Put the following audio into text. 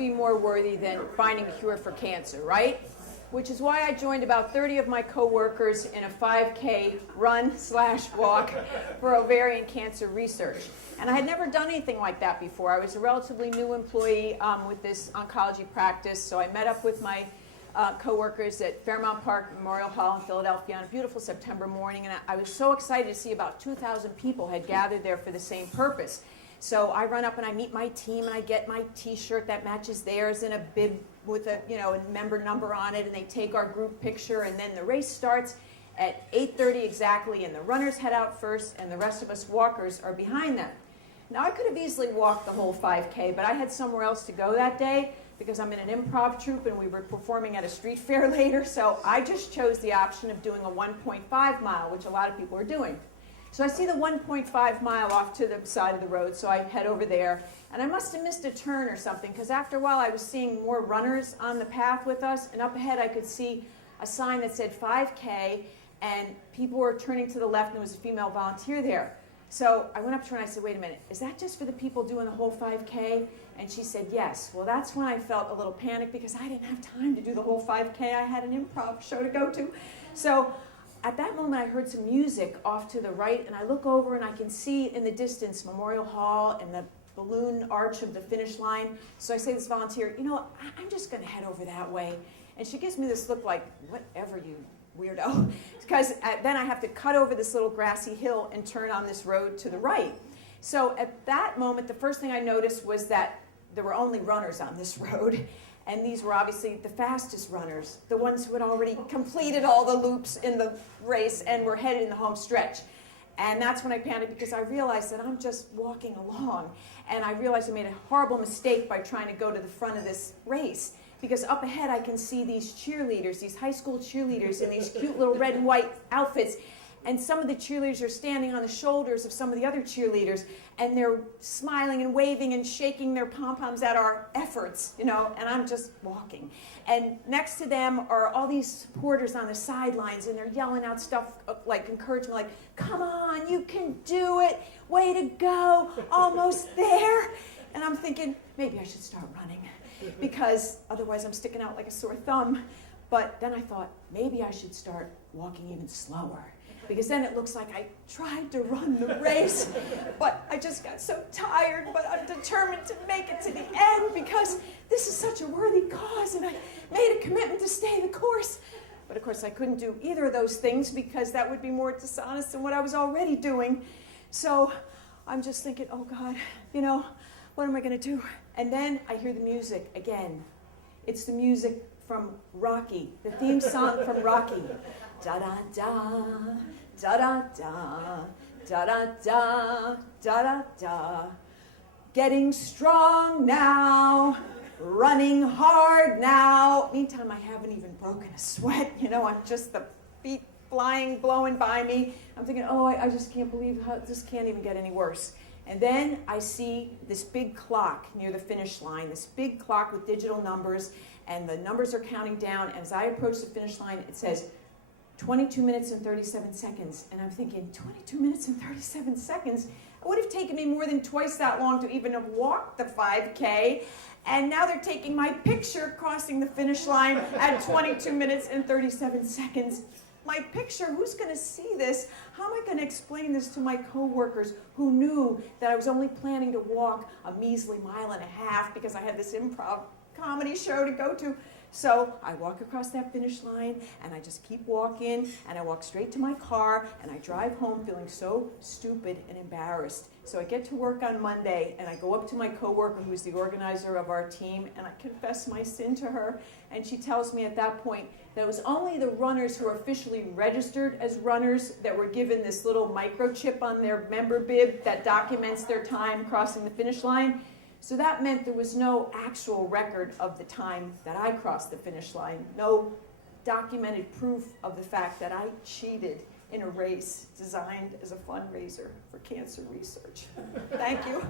be more worthy than finding a cure for cancer, right? Which is why I joined about 30 of my coworkers in a 5K run/walk for ovarian cancer research. And I had never done anything like that before. I was a relatively new employee with this oncology practice, so I met up with my coworkers at Fairmount Park Memorial Hall in Philadelphia on a beautiful September morning, and I was so excited to see about 2,000 people had gathered there for the same purpose. So I run up and I meet my team, and I get my T-shirt that matches theirs and a bib with a a member number on it, and they take our group picture, and then the race starts at 8:30 exactly, and the runners head out first, and the rest of us walkers are behind them. Now I could have easily walked the whole 5K, but I had somewhere else to go that day because I'm in an improv troupe and we were performing at a street fair later, so I just chose the option of doing a 1.5 mile, which a lot of people are doing. So I see the 1.5 mile off to the side of the road, so I head over there. And I must have missed a turn or something, because after a while I was seeing more runners on the path with us, and up ahead I could see a sign that said 5K, and people were turning to the left, and there was a female volunteer there. So I went up to her and I said, wait a minute, is that just for the people doing the whole 5K? And she said, yes. Well, that's when I felt a little panicked, because I didn't have time to do the whole 5K. I had an improv show to go to. So at that moment, I heard some music off to the right, and I look over and I can see in the distance Memorial Hall and the balloon arch of the finish line. So I say to this volunteer, I'm just going to head over that way. And she gives me this look like, whatever, you weirdo, because then I have to cut over this little grassy hill and turn on this road to the right. So at that moment, the first thing I noticed was that there were only runners on this road. And these were obviously the fastest runners, the ones who had already completed all the loops in the race and were headed in the home stretch. And that's when I panicked, because I realized that I'm just walking along. And I realized I made a horrible mistake by trying to go to the front of this race. Because up ahead I can see these cheerleaders, these high school cheerleaders in these cute little red and white outfits. And some of the cheerleaders are standing on the shoulders of some of the other cheerleaders, and they're smiling and waving and shaking their pom-poms at our efforts, and I'm just walking. And next to them are all these supporters on the sidelines, and they're yelling out stuff like encouragement, like, come on, you can do it, way to go, almost there. And I'm thinking, maybe I should start running, because otherwise I'm sticking out like a sore thumb. But then I thought, maybe I should start walking even slower, because then it looks like I tried to run the race, but I just got so tired, but I'm determined to make it to the end, because this is such a worthy cause, and I made a commitment to stay the course. But of course I couldn't do either of those things, because that would be more dishonest than what I was already doing. So I'm just thinking, oh God, what am I going to do? And then I hear the music again. It's the music from Rocky, the theme song from Rocky. Da-da-da, da-da-da, da-da-da, da-da-da. Getting strong now, running hard now. Meantime, I haven't even broken a sweat. I'm just the feet flying, blowing by me. I'm thinking, oh, I just can't believe how this can't even get any worse. And then I see this big clock near the finish line, this big clock with digital numbers, and the numbers are counting down. And as I approach the finish line, it says 22 minutes and 37 seconds. And I'm thinking, 22 minutes and 37 seconds? It would have taken me more than twice that long to even have walked the 5K. And now they're taking my picture crossing the finish line at 22 minutes and 37 seconds. My picture, who's going to see this? How am I going to explain this to my coworkers who knew that I was only planning to walk a measly mile and a half because I had this improv comedy show to go to? So I walk across that finish line, and I just keep walking, and I walk straight to my car, and I drive home feeling so stupid and embarrassed. So I get to work on Monday, and I go up to my coworker, who's the organizer of our team, and I confess my sin to her, and she tells me at that point that it was only the runners who are officially registered as runners that were given this little microchip on their member bib that documents their time crossing the finish line. So that meant there was no actual record of the time that I crossed the finish line, no documented proof of the fact that I cheated in a race designed as a fundraiser for cancer research. Thank you.